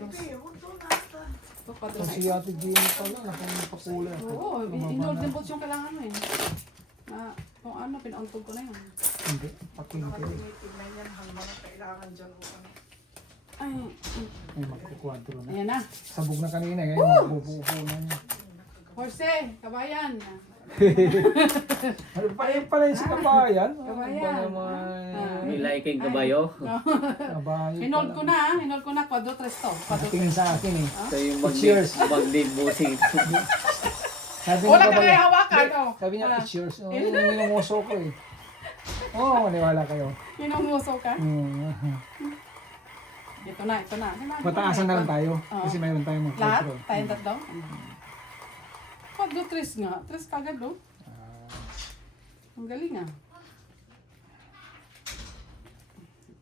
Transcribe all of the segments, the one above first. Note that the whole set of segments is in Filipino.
Kwadros. Ito, kwadros. Kasi Ate Jenny pala, nakapakula. Oo, in-order po yung kailangan mo eh. Na, kung ano, pinauntog ko na yun. Hindi, pakinggan. Tingnan yan, hanggang kailangan dyan ko. Ay, Ay, magkukwadro na. ayan na. Sabog na kanina, ngayon magbubuo na niya. Horse, kabayan. Ano pa yun pala yung si Kabayan? Kabayan. Ano ba naman? May laiking kabayo. Kabayan Hinold ko pala. na, hinold ko na, kwadro tres to. Kwadro Tingin sa akin eh. Ito yung Cheers. magdig busing. Sabi Wala niya ka na hawakan, oh. Sabi niya, Ah. it's yours. Oh, yun yung minumuso ko eh. Oo, maniwala kayo. Hinumuso ka? Mm. Ito na, ito na. Mataasan na lang tayo. Oo. Kasi mayroon tayong Lahat? mag-control. Tayong tatlo? Kwadro tres nga. Tres kagad, no? Ang galing ah.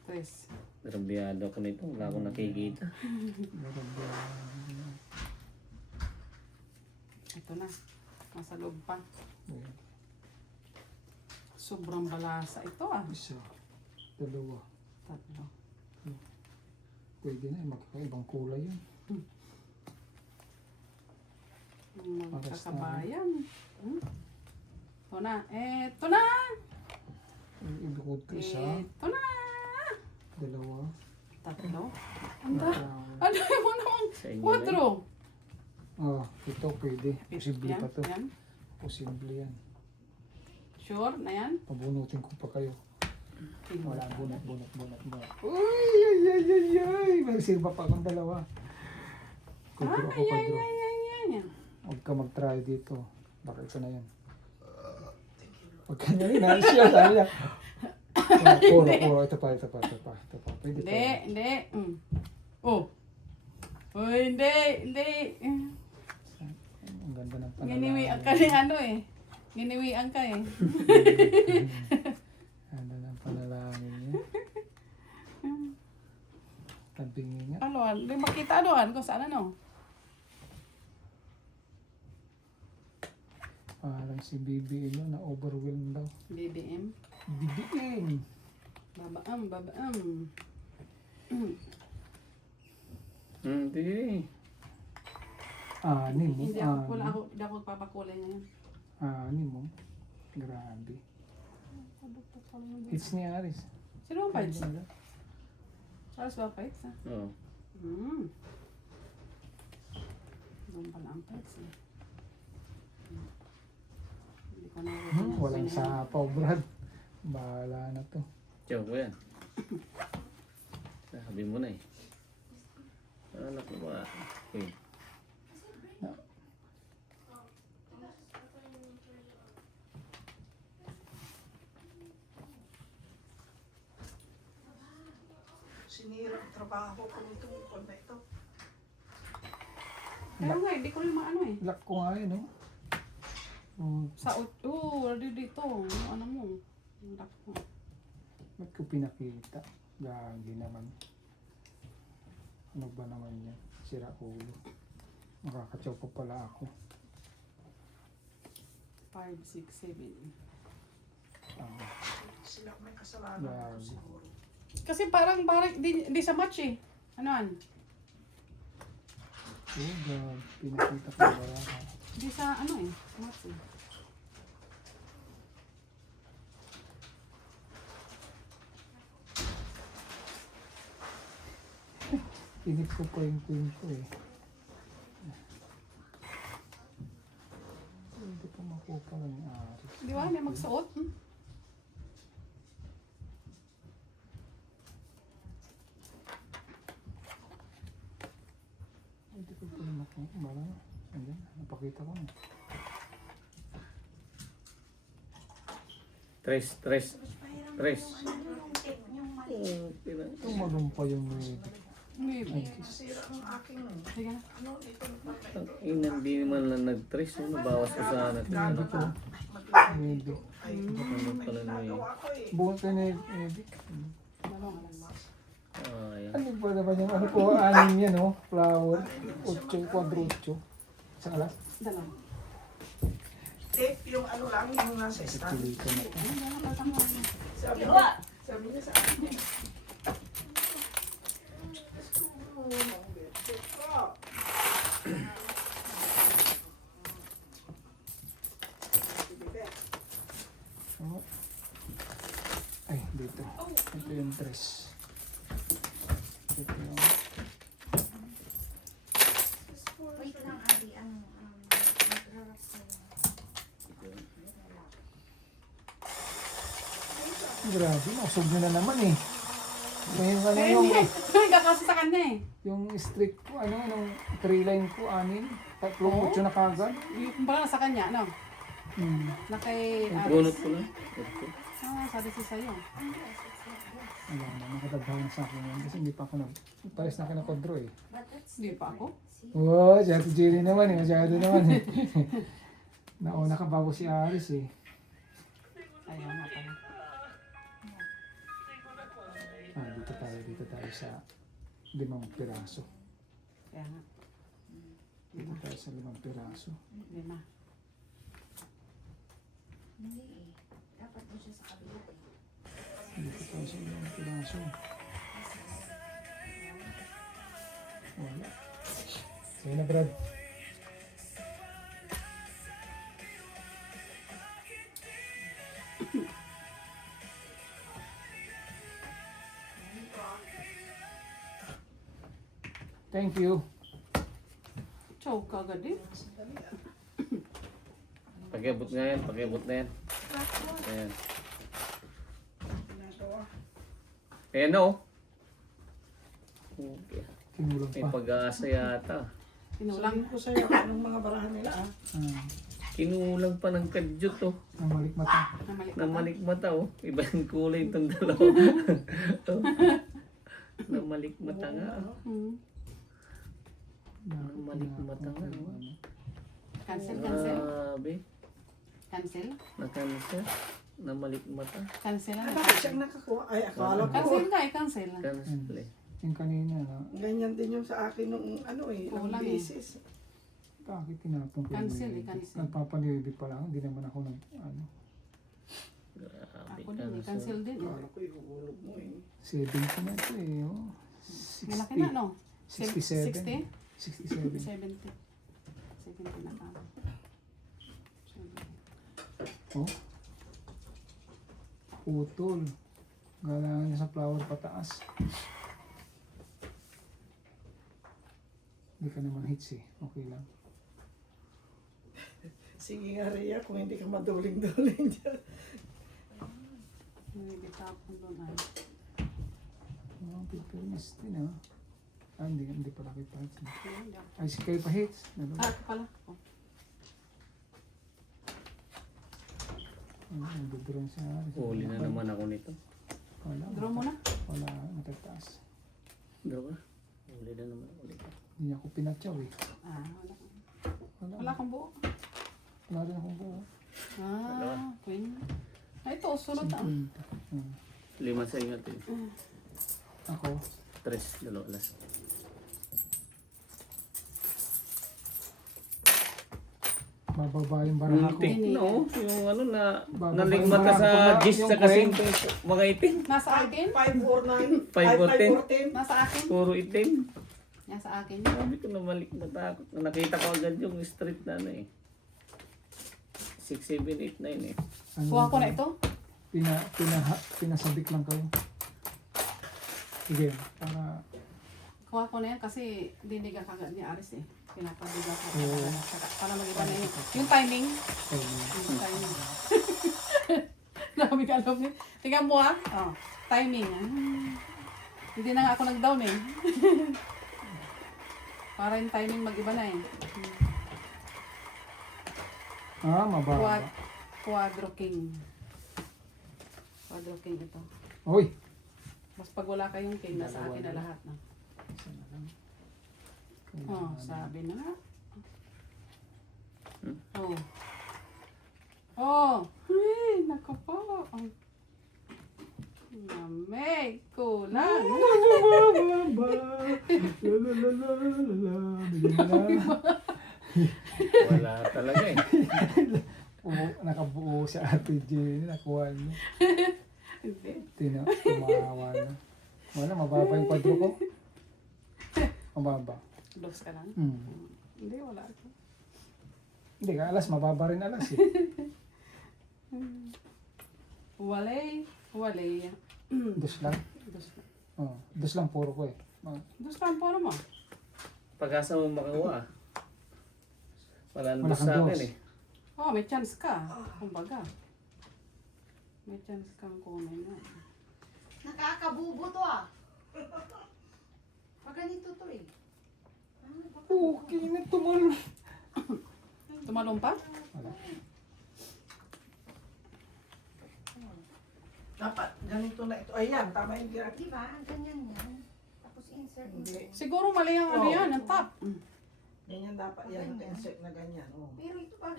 Tres. Grabyado ko nito. Wala akong nakikita. Ito na. Nasa loob pa. Sobrang balasa ito ah. Isa, dalawa. Tatlo. Pwede na, magkakaibang kulay yun. Magkakabayan. Ito na. Ito na. Ibukod ko isa, Ito na. dalawa. Tatlo. Anda. tatlo. Ano mo naman? Sa inyo Quadro. Ah, ito pwede. Posible Yan, pa to. yan. Posible yan. Sure na yan? Pabunutin ko pa kayo. Okay. Wala, bunot. Uy, ay. May sirba pa akong dalawa. Kudro ako, Ay, ay, kudro. ay, ay, ay. Huwag ka mag-try dito. Baka ito na yan. Huwag ka na rin, ha? Siya, sabi niya. Puro. Ito pa. Pwede Hindi, hindi. Oh. Oh, hindi. Ang ganda ng panalangin. Giniwian ka ni ano eh. Giniwian ka eh. Ganda ng panalangin niya. Tabingin nga. Ano, hindi makita doon kung saan ano. Parang si BBM no, na overwhelmed daw. BBM. BBM! Babaam. Hindi. Anim mo. Hindi ako papakulay ngayon. Anim mo. Grabe. Hits ni Aris. Sino ang fights? Charles ba fights ha? Oo. Doon pala ang fights eh. Hindi ko na Walang sapaw, Brad. Bahala na to. Tiyo ko yan. Sabi mo na eh. Anak mo ba? Okay. Sinira ang trabaho ko nitong ukol na ito. Kaya nga, hindi ko rin maano eh. Lock ko nga yun, no? Sa dito. Ano mo? Lock mo. Ba't ko pinakita? Gagi naman. Ano ba naman yan? Sira ulo. Makakatsaw pa pala ako. 5, 6, 7. Sila may kasalanan Yan. ito siguro. Kasi parang di sa match eh. Anoan? Oh, God. Pinakita ko ba yan? Di sa ano eh. Match eh. Pinip ko pa yung queen ko eh. Hindi pa makuha lang yung Aris. Di ba? May magsuot. Hindi ko pa makuha. Bala na. Ayan, napakita ko na. Tres. Tumalong pa yung medic. Maybe. Nasira ang aking Sige na. ano ito. Hindi naman lang nag-tres. Ano, bawas ko sa anak. Medic ko. Medic. Ano pala na yun? Gawa ko eh. Buwan ka na medic. Dalawang alas. Ayan. Ano ba naman yung ano ko? Anim yan, no? Flower. 8, quadrucho. Sa alas. Dalawang. Tape yung ano lang, yung nasa stand. Pili ko na. Sabi niya sa akin. yung tres. Ito yung Wait lang, Abi. Nagrarap ko. grabe, nausog nyo na naman eh. Ngayon ano Eh, yung, hindi. Kakasa sa kanya eh. yung streak ko, ano, yung 3 line ko, 6. Tatlong Oo. 8 na kagad. Yung kumbaga sa kanya, no? Hmm. Na kay Bunot Aris. ko lang. Ito. Sabi siya sa'yo. Wala na, nakadagdahan na sa akin yan. Kasi hindi pa ako pares na kinakodro eh. But that's Hindi pa ako. Oo, si Ate Jenny naman eh. Masyado naman eh. Nauna ka bago si Aris eh. Ayaw nga pala. Dito tayo sa 5 piraso. Kaya nga. Dito tayo sa 5 piraso. 5. hindi eh. Dapat mo siya sa kabila eh. Dito tayo sa 5 piraso. Wala. Sige na, Brad. Thank you. Choke agad eh. Pakiabot nga yan, pakiabot na yan. Ayan. Ginagawa. Ayan na oh. Okay. Kinulang May pa. pag-asa yata. Sinulang. Sabihin ko sa'yo, anong mga barahan nila ah. Kinulang pa ng kadyot oh. Namalik mata. Namalik. Namalik mata oh. Iba yung kulay itong dalawa. Oh. Namalik mata nga. Hmm. Namalik mata nga. Oh. Cancel, cancel. Grabe. Cancel. Nakansa. Namalik mata. Cancel Ah, na. bakit siyang nakakuha? Ay, akala ko. Cancel ka eh, cancel. Cancel eh. Yung kanina na, Ganyan din yung sa akin nung ano eh, nung Kulang eh. basis. bakit tinapon ko Cancel yung eh, cancel. nagpapaliwibig pa lang, hindi naman ako nag, ano, Grabe. Ako din eh, cancel din eh. Akala ko ihulog mo eh. 70 na ito eh, oh. Malaki na no? 67. 60? 67. 70. 70 na ka. Oh. Putol. Galangan niya sa flower pataas. Hindi ka naman hits eh. Okay lang. Sige nga Rhea, kung hindi ka maduling-duling dyan. Hindi tapon doon ay. Oh, pipirmis din ah. Ah, hindi pala kayo pa hits. Hindi ako. Ay, si kayo pa hits. Dalawa. Ah, ito pala. Oh. Nagdodron siya. Huli na naman ako nito. Wala. Draw mo na. Wala, matagtaas. Diba? Huli na naman ako nito. Hindi ako pinatsaw eh. Ah, wala. Wala. Wala kang buo. Wala rin akong buo. Ah, queen. Ah, ito, sunod na. 50. 5 sa inyo ito. Ako, 3, dalawa alas. bababa yung baraha ko. Muntik na oh. Yung ano na, Bababa naligmat ka yung sa baraha ko. gis Yung sa kweng. kasing mga itim. Nasa akin? 5 or 9. 5 or 10. Nasa akin? Puro itim. Nasa akin. Sabi ko na matakot. Nakita ko agad yung street na ano eh. 6, 7, 8, 9 eh. Ano, Kuha ko na ito. pinasabik lang kayo. Sige, para Kuha ko na yan kasi diniga kagad ni Aris eh. Pinapabiga ko. Oo. Para mag-iba na yun. Yung timing. Yung timing. Dami ka alam niya. Tingnan mo ah. Oh, timing. Hindi na nga ako nag-down eh. Para yung timing mag-iba na eh. mababa. Quadro King. Quadro King ito. Hoy! Mas pag wala kayong king, nasa akin na lahat. No? Isa na lang. Oh, sabi na nga. Oh. Oh. Ay, naku po. Oh. Namay, kulang. Wala talaga eh. Nakabuo sa Ate Jenny, nakuha niya. Hindi. Tumawa na. Wala, mababa yung kwadro ko. Mababa. Dos ka lang? Hindi, wala ako. Hindi ka alas, mababa rin alas eh. Walay. Walay. Dos lang? Dos. Oo, dos lang puro ko eh. Dos lang po mo. Pag-asa mo makuha. Wala na Wala kang sa akin dos. eh. Oh, may chance ka. Kumbaga. May chance kang kunin na. Nakakabubo to ah. Pag ganito to eh. Okay na tumal. Tumalong pa? Wala. Dapat, ganito na ito. Ayan, tama yung ginagawa. Di ba? Ang ganyan yan. Tapos insert mo. Hindi. Siguro mali ang ano Oh. yan, ang top. Ganyan dapat yan, insert na ganyan. Oh. Pero ito pa.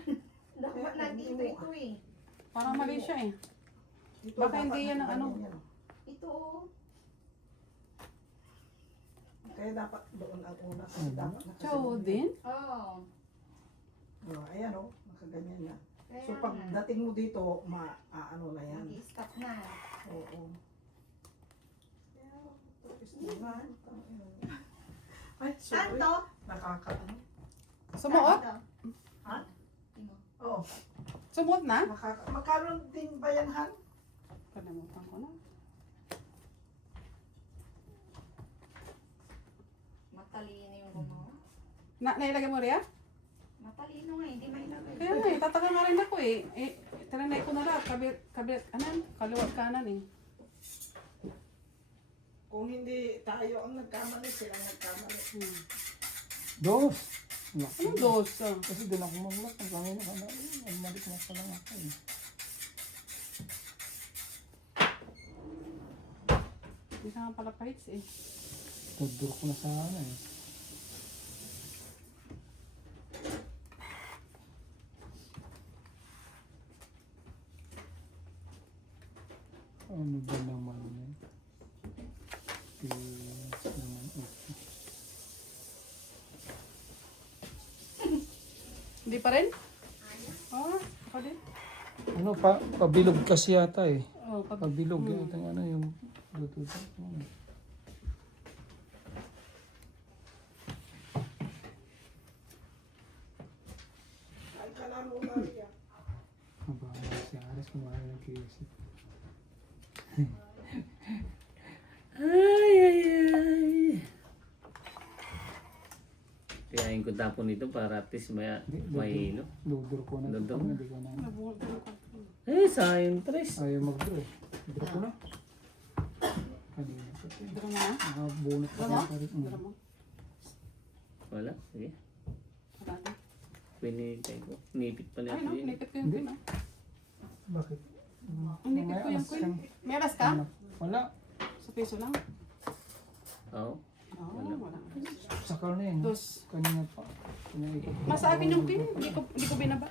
Dapat nandito ito eh. Parang mali siya eh. Ito, Baka dapat hindi yan ang ano. ganyan yan, oh. Ito oh. Kaya dapat doon ang una. Kasi dapat Chow din? Oh. Oh, ayan oh, nakaganyan yan. Kaya So pagdating mo dito, ano na yan. mag-stop na. Oo. Diba? Ay, sorry. Santo? Nakakaano. Sumuot? Ha? Timo. Oo. Sumuot na? Magkaroon din ba yan, Han? Kalimutan ko na. Matalino yung gumawa. Nailagay mo riyan? Matalino nga, hindi mailagay. Kaya nga eh, tataka nga rin ako eh. Tinanay ko na lahat. Kaliwat kanan eh. Kung hindi tayo ang nagkamali, sila ang nagkamali. Dos. Wala. Anong dos? Ah? Kasi doon ako maglak. Ang kami na kami. Ang malik na pala ako eh. Hindi ka nga pala pahits eh. Tudur ko na sana eh. Ano ba naman yan? Yes, naman okay. Hindi pa rin? Oo, ako din. Ano pa? Pabilog kasi yata eh. Oh, Pabilog yata yung ano yung lututo. Ay, kalaro Maria. Aba, si Ares kumain ng KFC. Ay, ay, ay. Kayain ko tapon nito para at least may no? Ludur ko na. Ludur Pag na. hindi ko na. nabuhol ko na. Eh, sayang tres. Ayaw mag-draw. Draw ko na. Kanina pa ito. Dito mo na? Nakabunot pa Dito mo? pa rin. Dito mo? Wala, sige. Wala na. Pinitay ko. Nipit pa Ay niya. no, nipit ko yung queen ah. Bakit? Nipit ko yung queen. May alas ka? Wala. Sa piso lang? Oo. Oo, wala. Sakal na yan. Dos. Kanina pa. Kanina ikot. Mas sa akin yung queen, hindi ko binaba.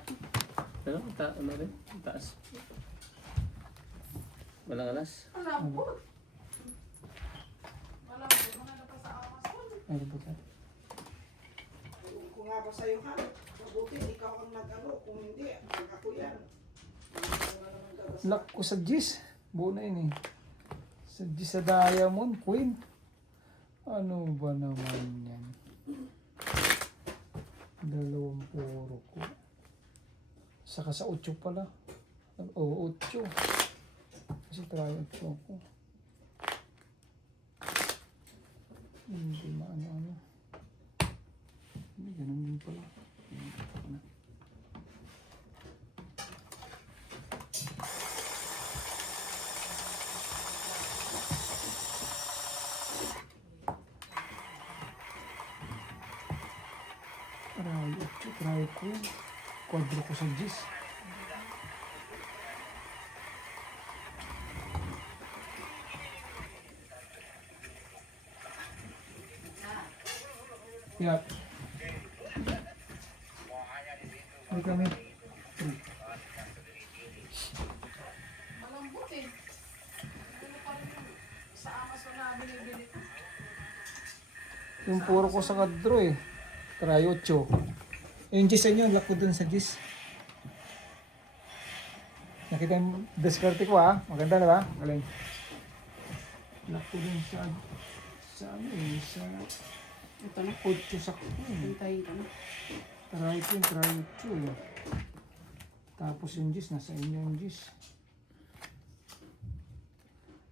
Ano? Ano rin? Taas. Walang alas. Wala po. Wala po. Mga pa sa Amazon. Ano ba ito? Kung nga ba sa'yo, Han, mabuti ikaw ang nag-ano. Kung hindi, ako yan. Wala naman gagawin. Lock ko sa Gis. Buo na yun eh. Sa Gis sa Diamond Queen. Ano ba naman yan? Dalawang puro ko. Saka sa 8 pala. Oo, 8. Kasi try 8 ko. Hindi maano-ano. Hindi, ganun din pala. Try ko yun. Quadro ko sa Gis. Yap. Ay kami. Malambot eh. Ano pa rin yung sa Amazon na binibili ko. Yung puro ko sa kadro eh. Try 8. Yung Gis inyo, lock ko dun sa Gis. Nakita yung diskarte ko ah. Maganda na ba? Galing. Lock ko dun sa ano eh, sa Ito na. 8 sakto eh. Hintayin ka na. Try 8 eh. Tapos yung Gis, nasa inyo yung Gis.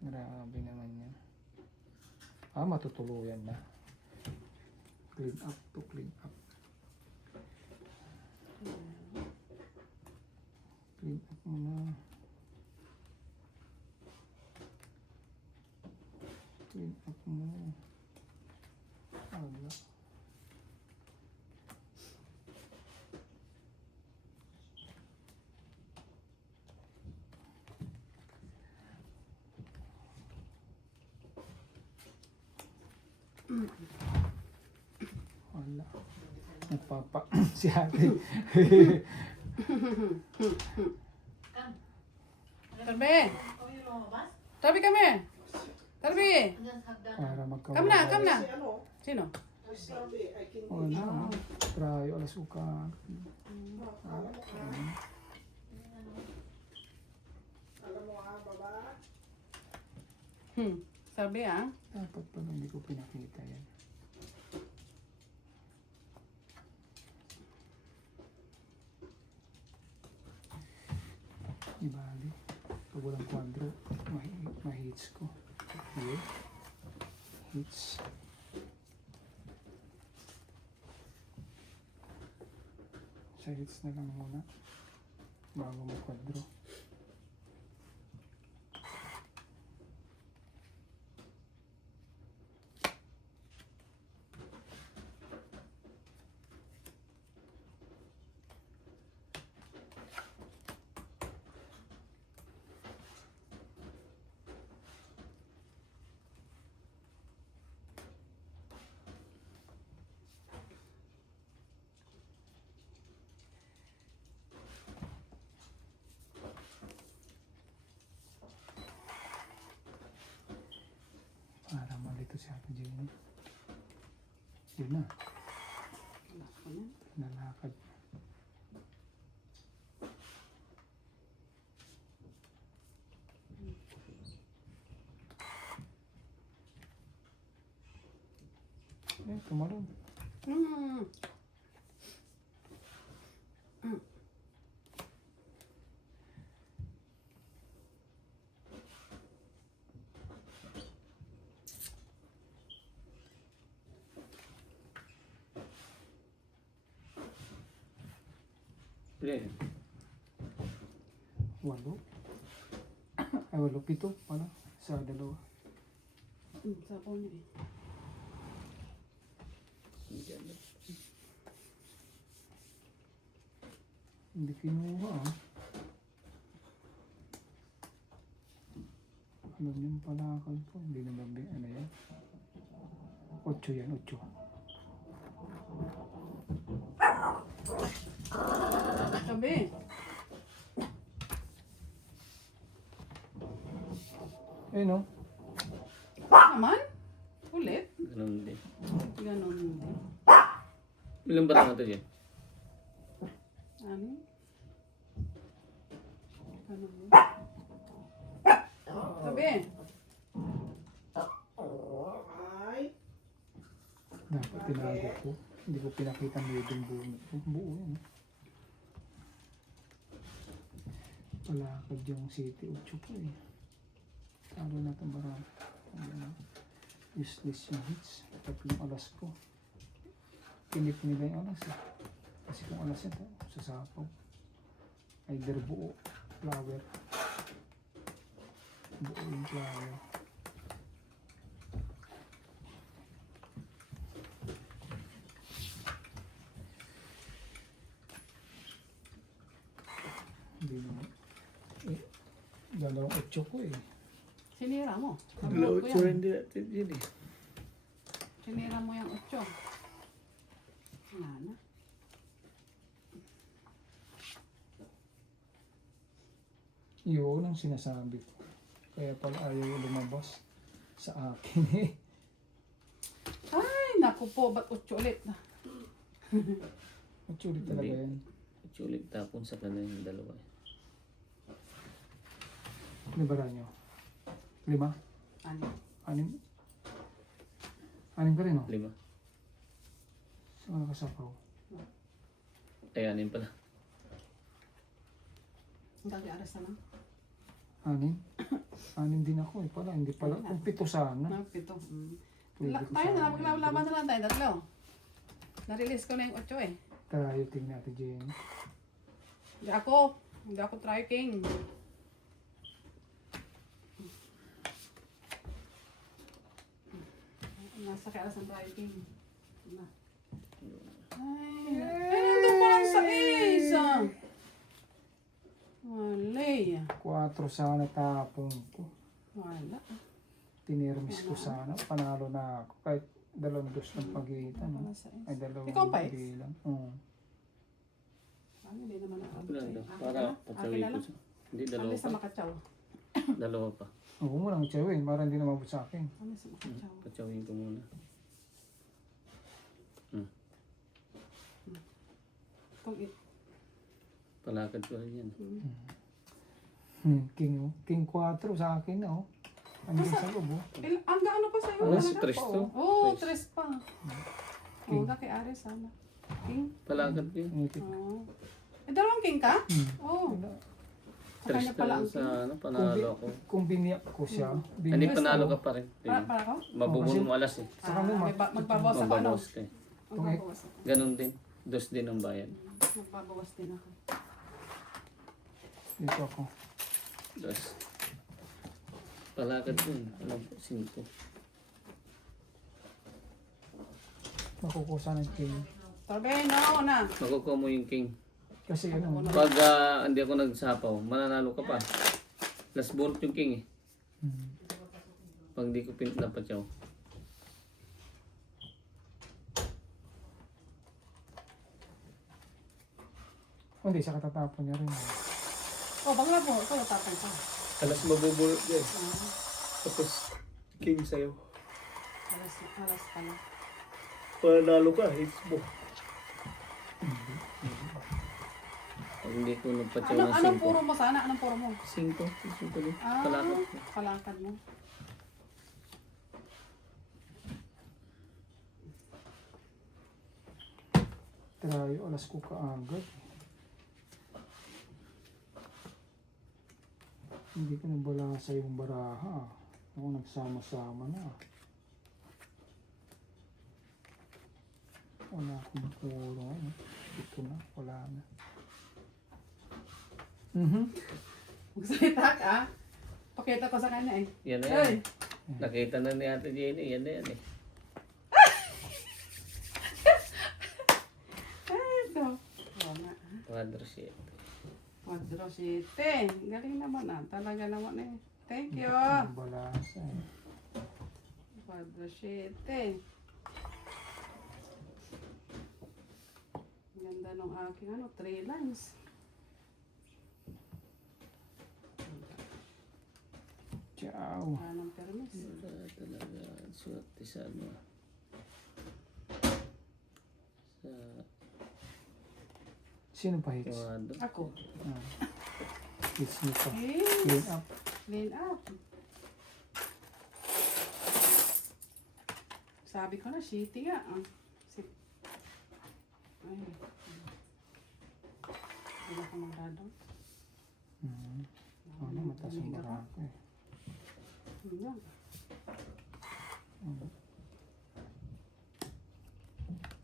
Grabe naman yan. Ah, matutuluyan na. Clean up to clean up. Clean up muna. Clean up muna. Wala. Wala. Nagpapa si ate. Tarbi! Tarbi kami! Tarbi! Para Come na, come na! Si ano, Sino? si Sabi, ay kindi. Wala. Prayo, alas uka. Alam mo nga, baba. Sabi ah. Dapat pala hindi ko pinakita yan. Di bali. Pag walang kwadro, ma-hits ko. Okay. Hits. Sa hits na lang muna. Bago mag-kwadro. Para malito si Ate Jenny. Yun na. Nalakad. Tumalon. Hmm. Pre, Walo. Ay, walo. Pito pala. Sa dalawa. Sapo niya eh. Diyan na. Hindi kinuha ah. Alam niyo pala ako po. Hindi na mabi. Ano yan? 8 yan. 8. Sabi. Eh no? Naman? Ulit? Ganun din. Ganon din. Ilang barang ito dyan? Ano? Ganon din. Sabi. Ay, Dapat tinago ko. Hindi ko pinakita ang yung buo. Buo yan. Palakad yung City 8 ko eh. Talo na itong barang. Ayan, useless yung hits. Tatlong alas ko. Pinip nila yung alas eh. Kasi kung alas ito, sasapaw. Either buo, flower. Buo yung flower. Hindi naman. Eh, dalawang 8 ko eh. Sinira mo. Hello, Nabuhat ko yan. hindi natin yun eh. Sinira mo yung 8. Wala na. Yun ang sinasabi ko. Kaya pala ayaw lumabas sa akin eh. Ay, naku po. Ba't 8 ulit? Actually talaga Hindi. yan. Ulit tapon sa kanila yung dalawa. Libara nyo. 5? Ano? 6? 6 ka rin oh. 5. Sa mga kasapaw. Ay, 6 pala. Ang gagi-aras na lang. Ha? Anim? Anim din ako eh pala. Hindi pala. Kung 7 sana. Pito. Pwede ko Tayo na, sana. maglaban na lang tayo, tatlo. Na-release ko na yung 8 eh. Tayo tingnan natin Jenny. Hindi ako try king. Nasa kaya sa try king. Ay, nandun pa lang sa isa. Wala. 4 sana tapong ko. Wala. Tinirmis ko sana. Panalo na ako. Kahit 2 ng pagitan. Wala No? sa isa. Ay 2 Ikaw pa eh? bilang. Oo. Hindi naman ako. Wala, para patsawin ko siya. Hindi, dalawa Ano sa pa. makatsaw? Dalawa pa. Huwag mo lang tsawin. Para hindi na mabot sa akin. Ano sa makatsaw? Patsawin ko muna. Kung Palakad ko rin yan. King, oh. King 4 sa akin na oh. Andiyan sa loob oh. ang gaano pa sa'yo? Alas, Wala tres pa, to. oh. Oo, Tres. 3 pa. King. Oo, kay Ares sana. King? Palakad ko yun. Ipit. Oo. Dalawang king ka? Oo. Sa Tres kanya pala ka ang sa king. ano, panalo ako. Kung biniyak ko siya. Hindi, Biniyak panalo ko. ka pa rin. Para ako? Mabubun mo alas eh. Sa kanila, Magbabawas ako ano? Mababawas ka eh. Magbabawas ako. Ganon din. 2 din ang bayan. Magbabawas din ako. Dito ako. 2. Palakad ko yun. Alam ko, 5. Makukusa ng king. Torbe, no, na. Makukuha mo yung king. Kasi ano, Pag hindi ako nagsapaw, mananalo ka pa. Last board yung king eh. Pag di ko napatyaw. hindi, sa katatapon niya rin. Oh, bangla po. Ito, tatay ko. Alas mabubulot yan. Tapos king sa'yo. Alas pala. Panalo ka, hits mo. Pag hindi ko nagpatyaw ng 5. Anong puro mo sana? Anong puro mo? 5. 5 din. Ah, Palakad ko. palakad mo. Tayo, alas ko kaagad. Hindi ko nabala sa yung baraha. Ako nagsama-sama na. Wala akong puro. Ito na, wala na. Magsalita ka. Pakita ko sa kanya eh. Yan na Ay! yan. Nakita na ni Ate Jenny. Yan na yan eh. Ito. Oo nga. Quadro shit. Quadro 7. Galing naman ah. Talaga naman eh. Thank you. Nabala sa Quadro 7. Ganda nung aking ano, 3 lines. Ciao. Wala ng permis. Wala talaga. Swerte sa ano. Sa Sino pa hits? quadro. Ako. Hits nito. Yes. Clean up. Clean up. Sabi ko na, shitty nga. Ay. Hindi ako magdado. Ano, mataas yung baraha ko eh. Hindi.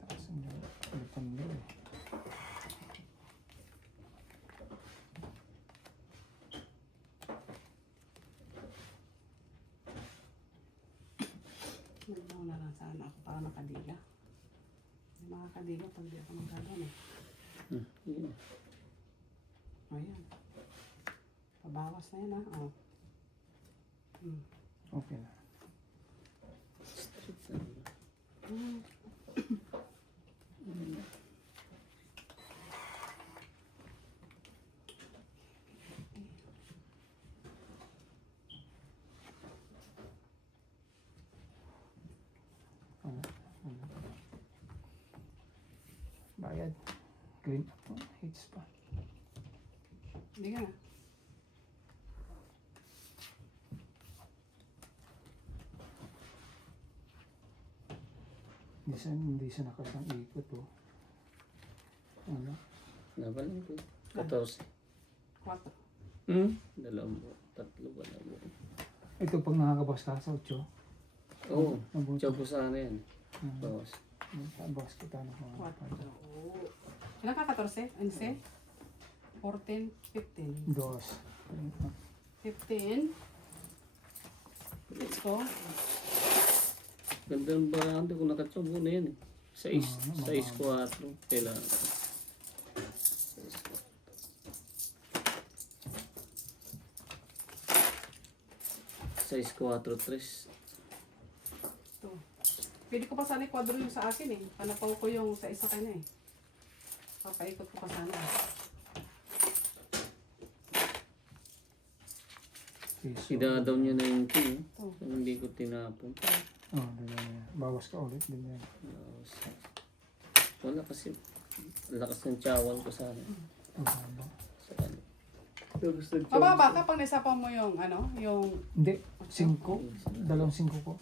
Taas yung palitan mo eh. Nagbaw na lang sana ako para makadila. Hindi makakadila pag di ako magdado eh. Yun. Ayan. Pabawas na yan ah. Oh. Okay na. Street sa ano. Bayad. Clean up mo. Hits pa. Hindi ka na. Hindi siya nakasang ikot oh. Ano? Nabalan ko. 14. 4. Dalawang buo. Tatlo ba na buo? Ito pag nakakabas ka sa 8. Oo. Mabuti. Tiyago sana yan. Bawas. Bawas kita na ko. 4. Ilan ka? 14? 11? 14? 15? 2. 15. Let's go. Ganda ng barang ko nakatsubo na yan eh. Size 4. Kailangan ko. Size 4-3. Ito. Pwede ko pa sana i-quadro yung sa akin eh. Panapaw ko yung sa isa kanya eh. Papaikot ko pa sana. Idadaw niya na yung king. Ito. Hindi ko tinapon. Bawas ka ulit. Ganyan. Bawas. Wala kasi. Lakas ng chawal ko sana. Sa kanya. Mababa ka pag nasapaw mo yung ano, yung Hindi. 5. 2 5 ko.